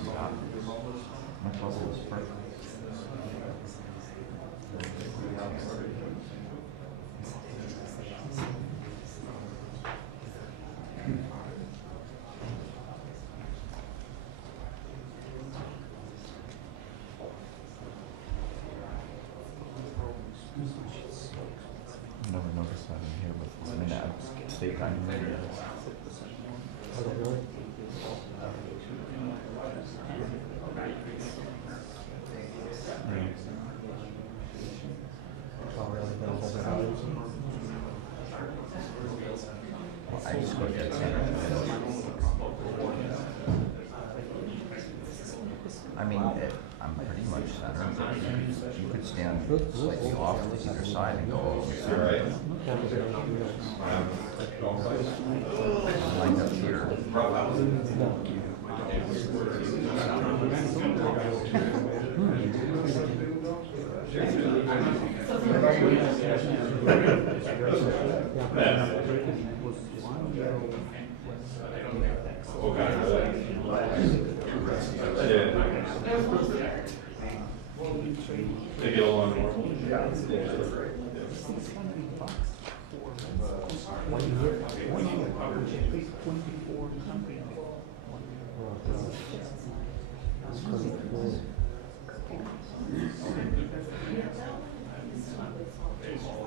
stop. My puzzle is perfect. I never noticed that in here, but I mean, I state dining room. Well, I just go dead center. I mean, I'm pretty much center, but you could stand slightly off to either side and go center. Lined up here. They get along more.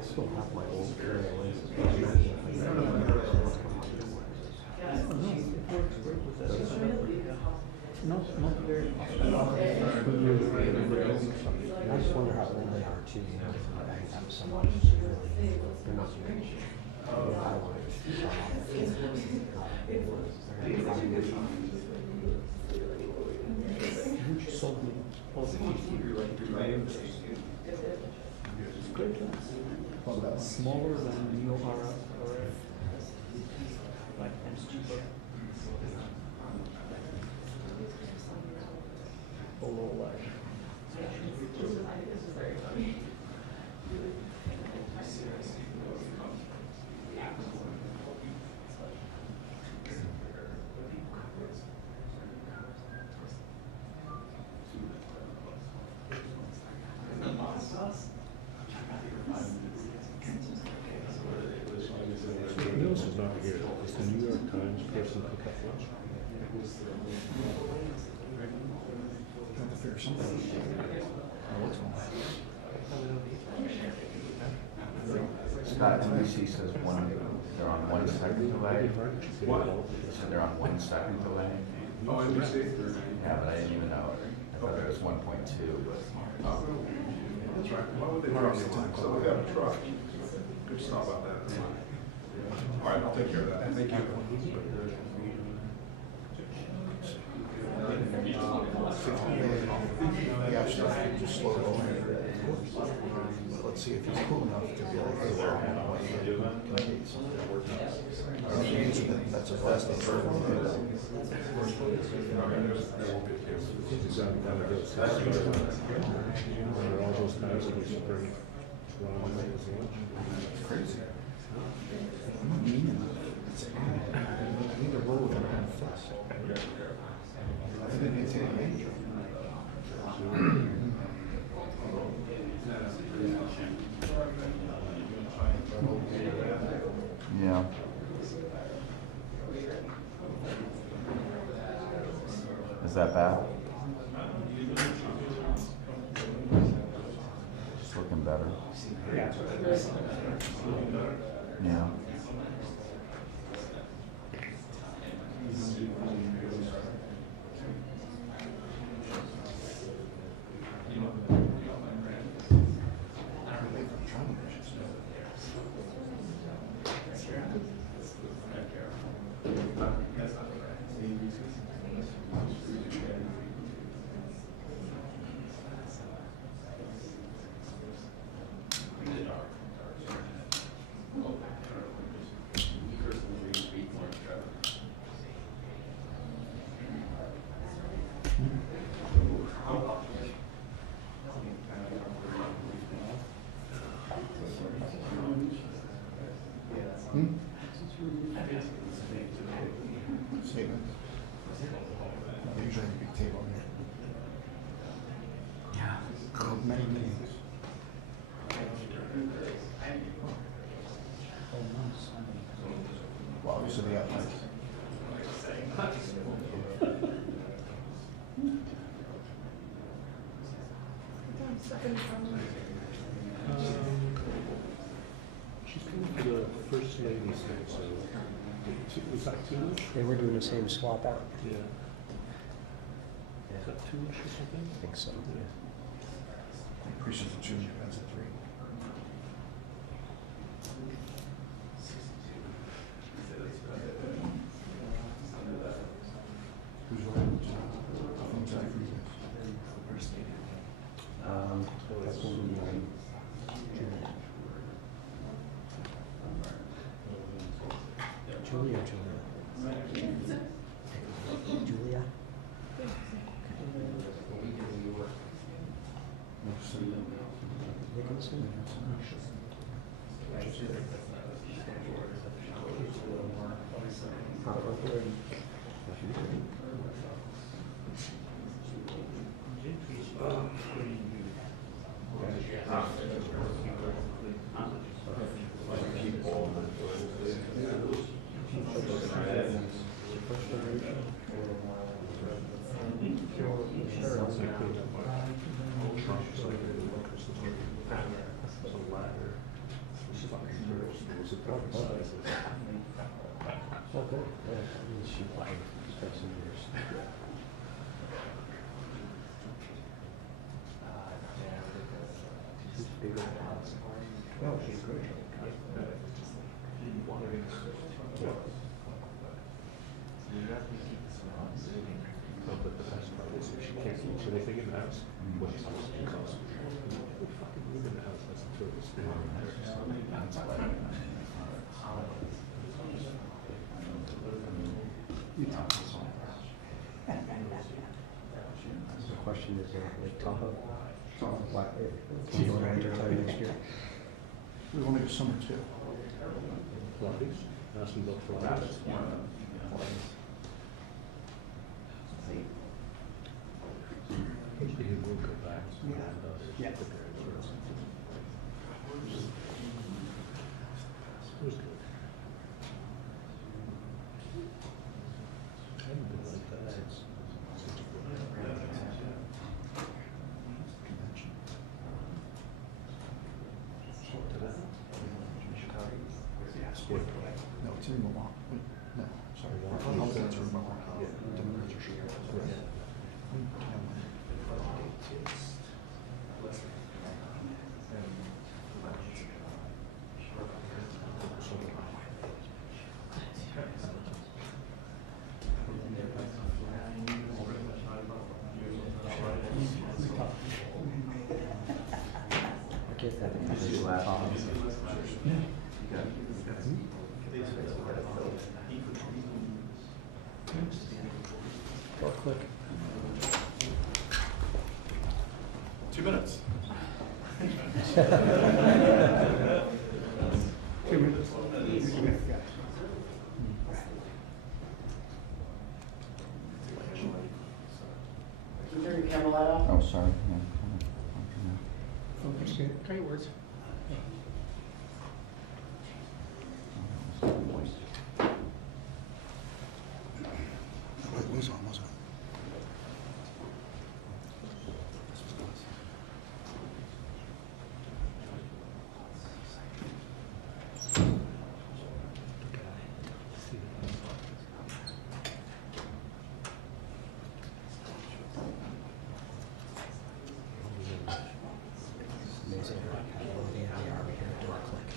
Still have my old not very I just wonder how old they are too. I have so much. They're not I want you sold me all the great. Smaller than you are, like and cheaper. Below like. This is not here. It's the New York Times person pick up lunch. Scott, NBC says they're on 1 second delay. What? So they're on 1 second delay. Oh, NBC? Yeah, but I didn't even know it. I thought it was 1.2. Oh, that's right. Why would they drop the time? So we got a truck. Good stuff about that. All right, I'll take care of that. Thank you. Yeah, sure. Just slow it over. Let's see if he's cool enough to be like, hey, well, what you do? Can I get you something that works out? That's a fast thing. All those times that we should bring Ron in his lunch. Crazy. I'm not mean enough. I need to roll with an flex. I didn't need to take a major. Yeah. Is that bad? Just looking better. Yeah. Statement. They usually have a big table here. Yeah. Many meetings. Well, obviously they got lights. She's coming for the first lady's thing, so was that 2-ish? And we're doing the same swap out. Yeah. Is that 2-ish or something? I think so. Precinct 2, that's at 3. Who's running? Who's that for you guys? That will be Julia. Julia? Dickinson? Oh, good. Yeah, I mean, she like spent some years. She's bigger than us. No, she's great. No, but the best part is if she can't teach anything in the house, what she's supposed to do is we fucking live in the house, that's the total spirit. That's why. The question is, Lake Tahoe? Can you enter time next year? We want to go summer too. Pilates, ask them about Pilates. Usually he will go back and Yeah. prepare for us. It was good. I haven't been like that since Convention. to that. Chicago. Yes. Yeah. No, it's in Milwaukee. Wait, no, sorry. I'll go to Milwaukee. Democrats are sure. Yeah. I get that. Did you laugh? Go click. 2 minutes. 2 minutes. Can you turn your camera light off? Oh, sorry. Try your words. It was on, wasn't it? Amazing how they are here at door click.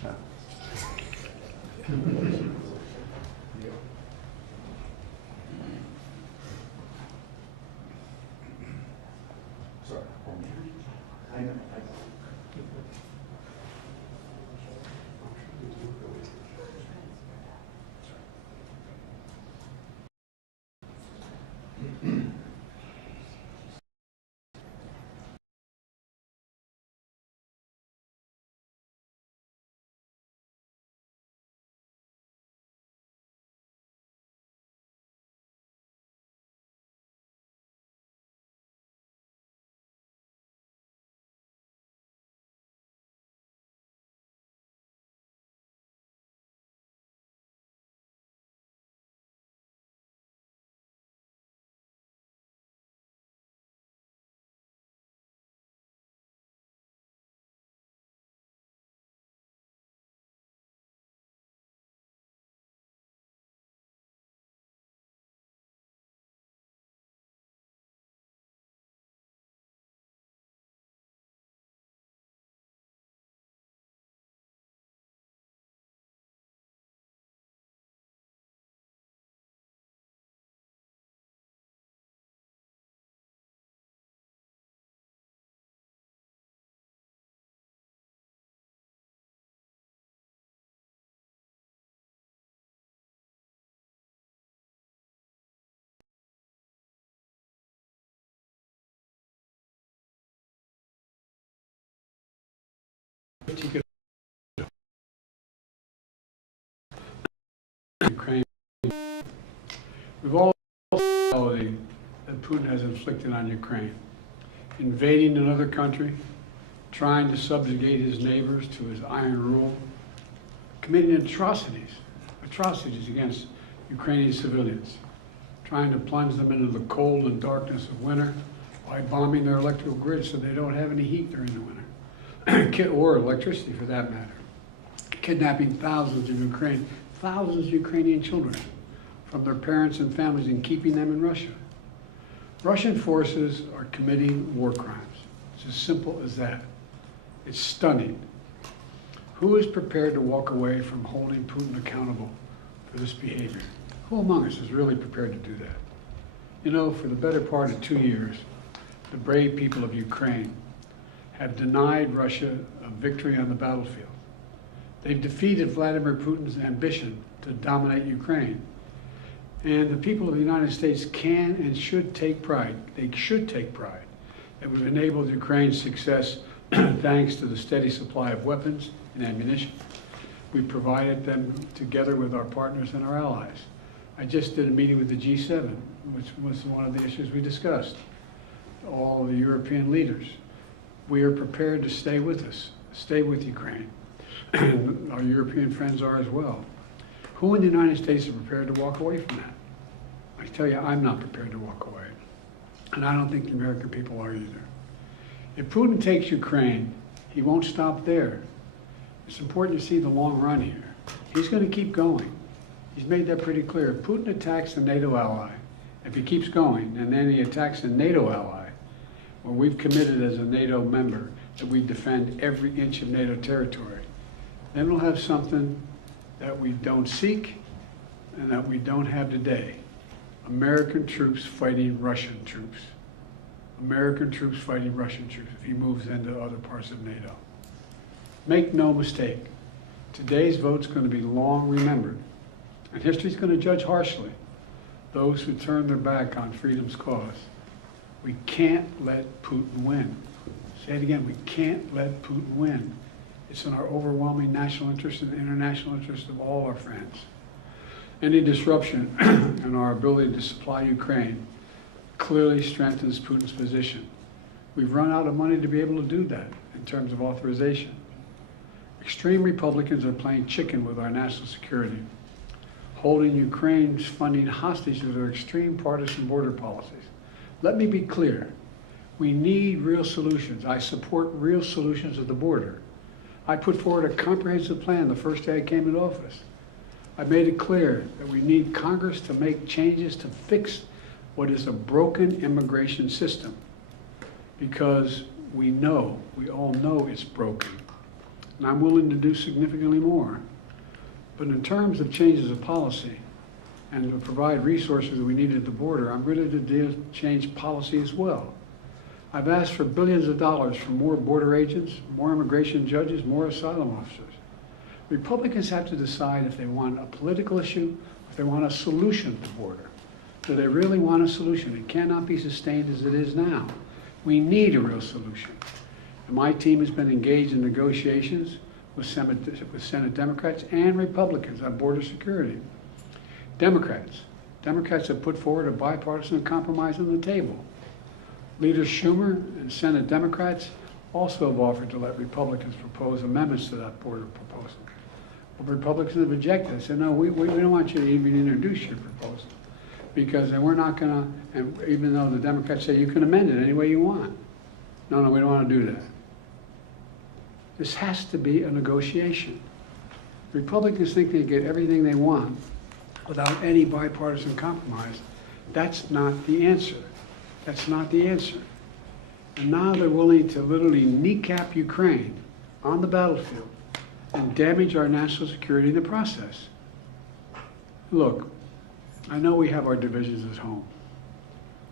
But you could Ukraine. We've all seen the reality that Putin has inflicted on Ukraine, invading another country, trying to subjugate his neighbors to his iron rule, committing atrocities against Ukrainian civilians, trying to plunge them into the cold and darkness of winter by bombing their electrical grid so they don't have any heat during the winter, or electricity for that matter, kidnapping thousands of Ukrainian children from their parents and families and keeping them in Russia. Russian forces are committing war crimes. It's as simple as that. It's stunning. Who is prepared to walk away from holding Putin accountable for this behavior? Who among us is really prepared to do that? You know, for the better part of 2 years, the brave people of Ukraine have denied Russia a victory on the battlefield. They've defeated Vladimir Putin's ambition to dominate Ukraine. And the people of the United States can and should take pride. They should take pride that we've enabled Ukraine's success thanks to the steady supply of weapons and ammunition. We provided them together with our partners and our allies. I just did a meeting with the G7, which was one of the issues we discussed. All the European leaders. We are prepared to stay with us, stay with Ukraine. And our European friends are as well. Who in the United States is prepared to walk away from that? I tell you, I'm not prepared to walk away. And I don't think the American people are either. If Putin takes Ukraine, he won't stop there. It's important to see the long run here. He's going to keep going. He's made that pretty clear. If Putin attacks a NATO ally, if he keeps going, and then he attacks a NATO ally, where we've committed as a NATO member that we defend every inch of NATO territory, then we'll have something that we don't seek and that we don't have today. American troops fighting Russian troops. American troops fighting Russian troops if he moves into other parts of NATO. Make no mistake, today's vote's going to be long remembered, and history's going to judge harshly those who turn their back on freedom's cause. We can't let Putin win. Say it again, we can't let Putin win. It's in our overwhelming national interest and the international interest of all our friends. Any disruption in our ability to supply Ukraine clearly strengthens Putin's position. We've run out of money to be able to do that in terms of authorization. Extreme Republicans are playing chicken with our national security, holding Ukraine's funding hostage to their extreme partisan border policies. Let me be clear. We need real solutions. I support real solutions at the border. I put forward a comprehensive plan the first day I came into office. I made it clear that we need Congress to make changes to fix what is a broken immigration system, because we all know it's broken. And I'm willing to do significantly more. But in terms of changes of policy and to provide resources that we need at the border, I'm ready to change policy as well. I've asked for billions of dollars for more border agents, more immigration judges, more asylum officers. Republicans have to decide if they want a political issue, if they want a solution to the border. Do they really want a solution? It cannot be sustained as it is now. We need a real solution. And my team has been engaged in negotiations with Senate Democrats and Republicans on border security. Democrats have put forward a bipartisan compromise on the table. Leaders Schumer and Senate Democrats also have offered to let Republicans propose amendments to that border proposal. But Republicans have rejected it. Said, no, we don't want you to even introduce your proposal, because then we're not going to, and even though the Democrats say you can amend it any way you want. No, we don't want to do that. This has to be a negotiation. Republicans think they get everything they want without any bipartisan compromise. That's not the answer. That's not the answer. And now they're willing to literally kneecap Ukraine on the battlefield and damage our national security in the process. Look, I know we have our divisions at home.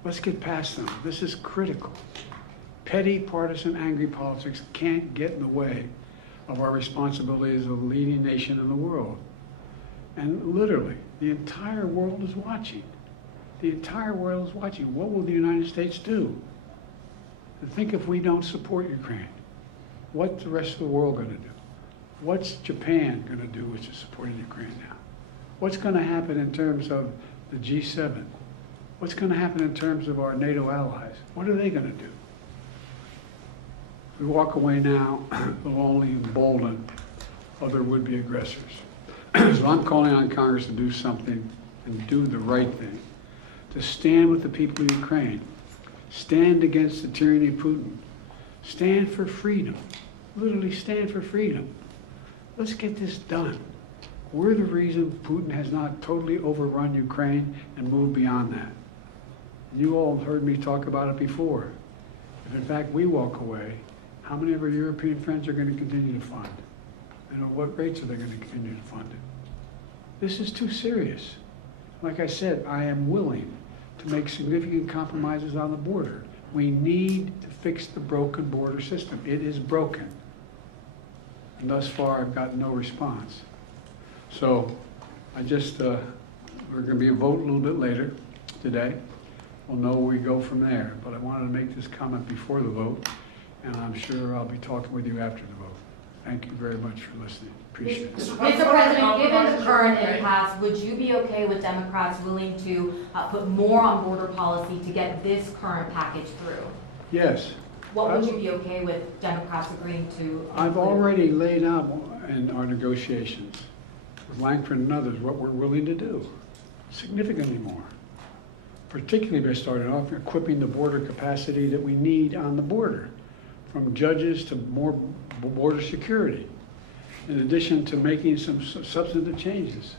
Let's get past them. This is critical. Petty, partisan, angry politics can't get in the way of our responsibility as a leading nation in the world. And literally, the entire world is watching. The entire world is watching. What will the United States do? Think if we don't support Ukraine. What's the rest of the world going to do? What's Japan going to do, which is supporting Ukraine now? What's going to happen in terms of the G7? What's going to happen in terms of our NATO allies? What are they going to do? We walk away now, will only embolden other would-be aggressors. So I'm calling on Congress to do something and do the right thing, to stand with the people of Ukraine, stand against the tyranny of Putin, stand for freedom, literally stand for freedom. Let's get this done. We're the reason Putin has not totally overrun Ukraine and moved beyond that. You all heard me talk about it before. If in fact we walk away, how many of our European friends are going to continue to fund? And at what rates are they going to continue to fund it? This is too serious. Like I said, I am willing to make significant compromises on the border. We need to fix the broken border system. It is broken. And thus far, I've gotten no response. So I just, we're going to be a vote a little bit later today. We'll know where we go from there. But I wanted to make this comment before the vote, and I'm sure I'll be talking with you after the vote. Thank you very much for listening. Appreciate it. Mr. President, given the current impasse, would you be okay with Democrats willing to put more on border policy to get this current package through? Yes. What would you be okay with Democrats agreeing to? I've already laid out in our negotiations with Langford and others what we're willing to do, significantly more. Particularly by starting off equipping the border capacity that we need on the border, from judges to more border security, in addition to making some substantive changes.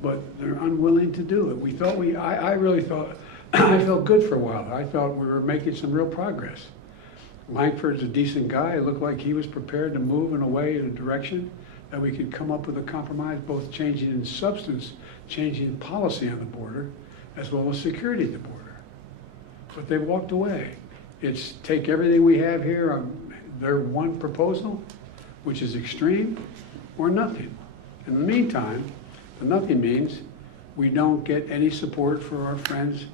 But they're unwilling to do it. We thought I really thought, I felt good for a while. I thought we were making some real progress. Langford's a decent guy. It looked like he was prepared to move in a way, in a direction that we could come up with a compromise, both changing in substance, changing policy on the border, as well as security at the border. But they walked away. It's take everything we have here on their one proposal, which is extreme, or nothing. In the meantime, the nothing means we don't get any support for our friends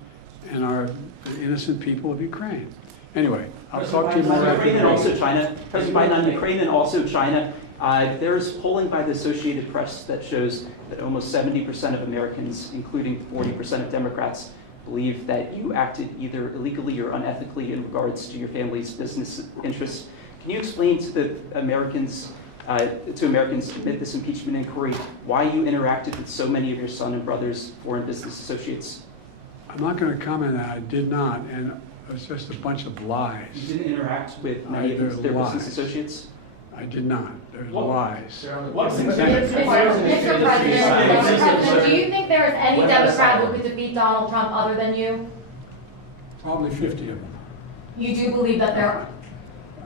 and our innocent people of Ukraine. Anyway, I'll talk to you more after Ukraine the and also break. China. President Biden, on Ukraine and also China, there's polling by the Associated Press that shows that almost 70% of Americans, including 40% of Democrats, believe that you acted either illegally or unethically in regards to your family's business interests. Can you explain to the Americans, amid this impeachment inquiry, why you interacted with so many of your son and brother's foreign business associates? I'm not going to comment on that. I did not, and it's just a bunch of lies. You didn't interact with many of their lies. business associates? I did not. There's lies. Mr. President, do you think there is any Democrat who could defeat Donald Trump other than you? Probably 50 of them. You do believe that there,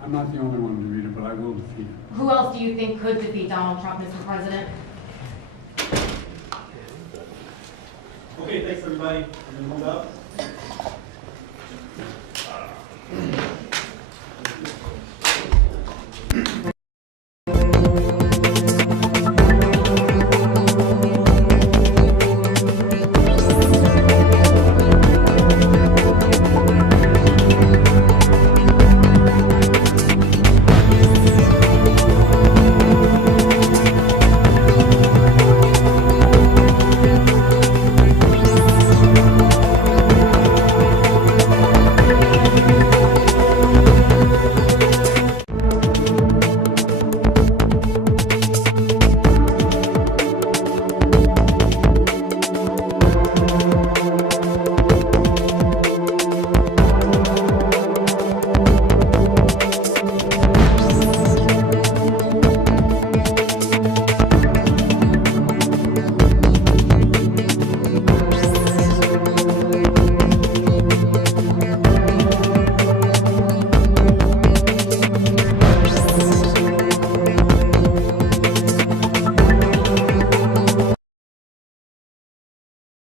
I'm not the only one to read it, but I will defeat him. who else do you think could defeat Donald Trump, Mr. President? Okay, thanks everybody. I'm gonna move up.